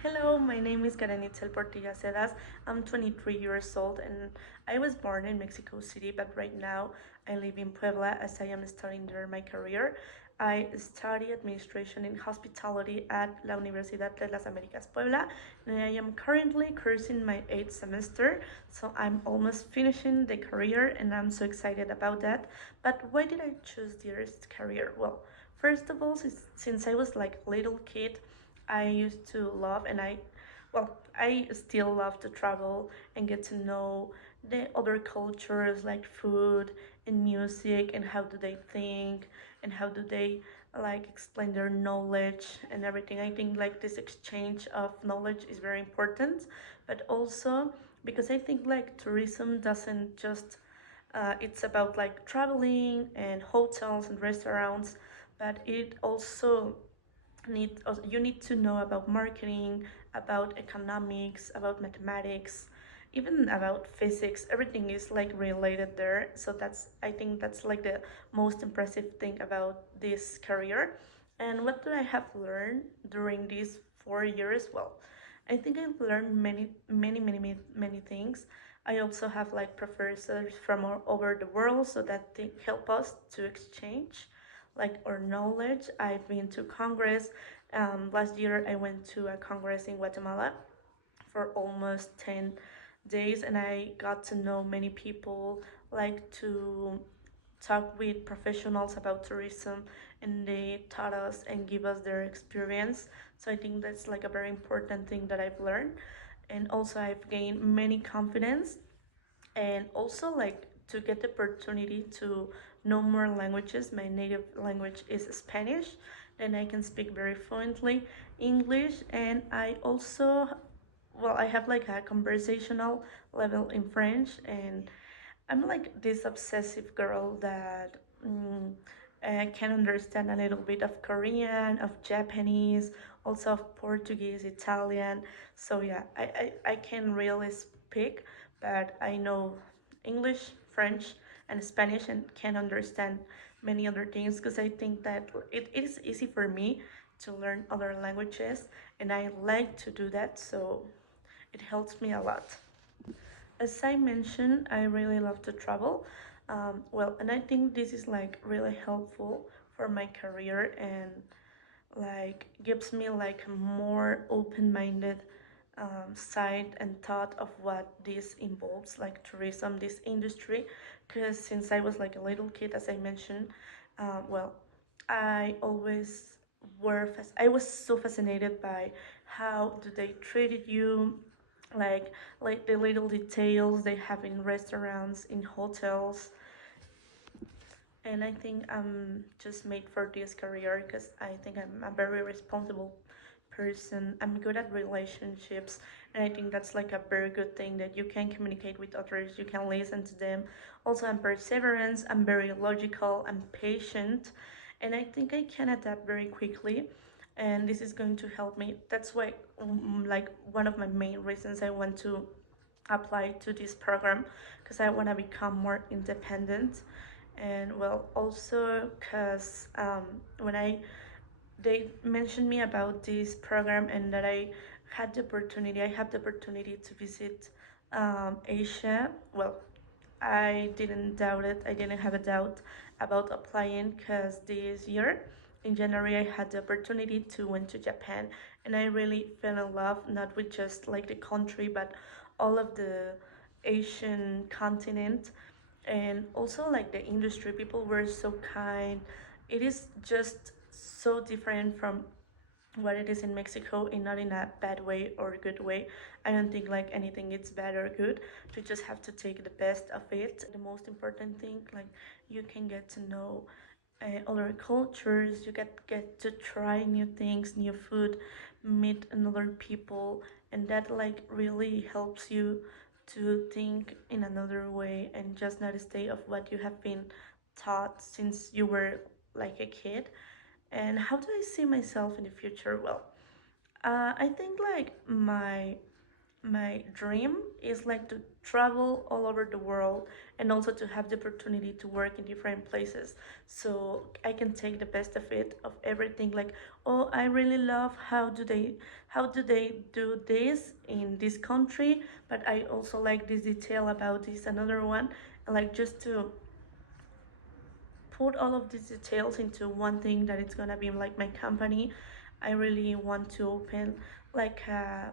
Hello, my name is Itzel Portilla Sedas. I'm 23 years old and I was born in Mexico City, but right now I live in Puebla as I am starting there my career. I study administration in hospitality at La Universidad de las Américas Puebla, and I am currently cursing my 8th semester, so I'm almost finishing the career and I'm so excited about that. But why did I choose this career? Well, first of all, since I was like a little kid, I used to love and I still love to travel and get to know the other cultures like food and music and how do they think and how do they like explain their knowledge and everything. I think like this exchange of knowledge is very important, but also because I think like tourism doesn't just it's about like traveling and hotels and restaurants, but it also you need to know about marketing, about economics, about mathematics, even about physics. Everything is like related there, so that's I think that's like the most impressive thing about this career. And what do I have learned during these 4 years? Well, I think I've learned many things. I also have like professors from all over the world, so that they help us to exchange like our knowledge. I've been to Congress. Last year I went to a Congress in Guatemala for almost 10 days and I got to know many people, like to talk with professionals about tourism, and they taught us and give us their experience. So I think that's like a very important thing that I've learned. And also I've gained many confidence, and also like to get the opportunity to know more languages. My native language is Spanish, and I can speak very fluently English, and I also I have like a conversational level in French, and I'm like this obsessive girl that can understand a little bit of Korean, of Japanese, also of Portuguese, Italian. So yeah, I can really speak, but I know English, French, and Spanish, and can understand many other things because I think that it is easy for me to learn other languages, and I like to do that, so it helps me a lot. As I mentioned, I really love to travel. And I think this is like really helpful for my career and like gives me like a more open-minded side and thought of what this involves, like tourism, this industry. Because since I was like a little kid, as I mentioned, uh, well, I always I was so fascinated by how do they treated you, like like the little details they have in restaurants, in hotels. And I think I'm just made for this career because I think I'm a very responsible person. I'm good at relationships, and I think that's like a very good thing that you can communicate with others, you can listen to them. Also, I'm perseverance, I'm very logical, I'm patient, and I think I can adapt very quickly. And this is going to help me. That's why, like, one of my main reasons I want to apply to this program, because I want to become more independent. And also because when I they mentioned me about this program and that I have the opportunity to visit Asia. Well, I didn't doubt it. I didn't have a doubt about applying because this year in January I had the opportunity to went to Japan, and I really fell in love not with just like the country but all of the Asian continent, and also like the industry. People were so kind. It is just so different from what it is in Mexico, in not in a bad way or good way. I don't think like anything is bad or good. You just have to take the best of it. The most important thing, like you can get to know other cultures, you get to try new things, new food, meet another people, and that like really helps you to think in another way and just not stay of what you have been taught since you were like a kid. And how do I see myself in the future? I think like my My dream is like to travel all over the world and also to have the opportunity to work in different places so I can take the best of it of everything. Like, oh, I really love how do they do this in this country, but I also like this detail about this another one, and like just to put all of these details into one thing that it's gonna be like my company. I really want to open like a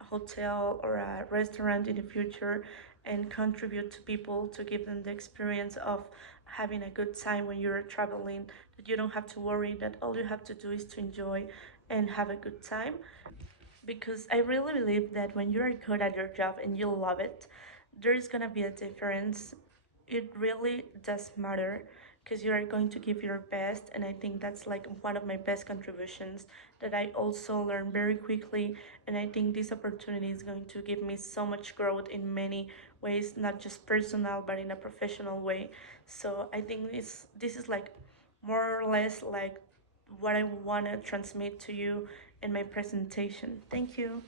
hotel or a restaurant in the future and contribute to people to give them the experience of having a good time when you're traveling, that you don't have to worry, that all you have to do is to enjoy and have a good time. Because I really believe that when you're good at your job and you love it, there is gonna be a difference. It really does matter because you are going to give your best, and I think that's like one of my best contributions that I also learn very quickly. And I think this opportunity is going to give me so much growth in many ways, not just personal but in a professional way. So I think this is like more or less like what I want to transmit to you in my presentation. Thank you.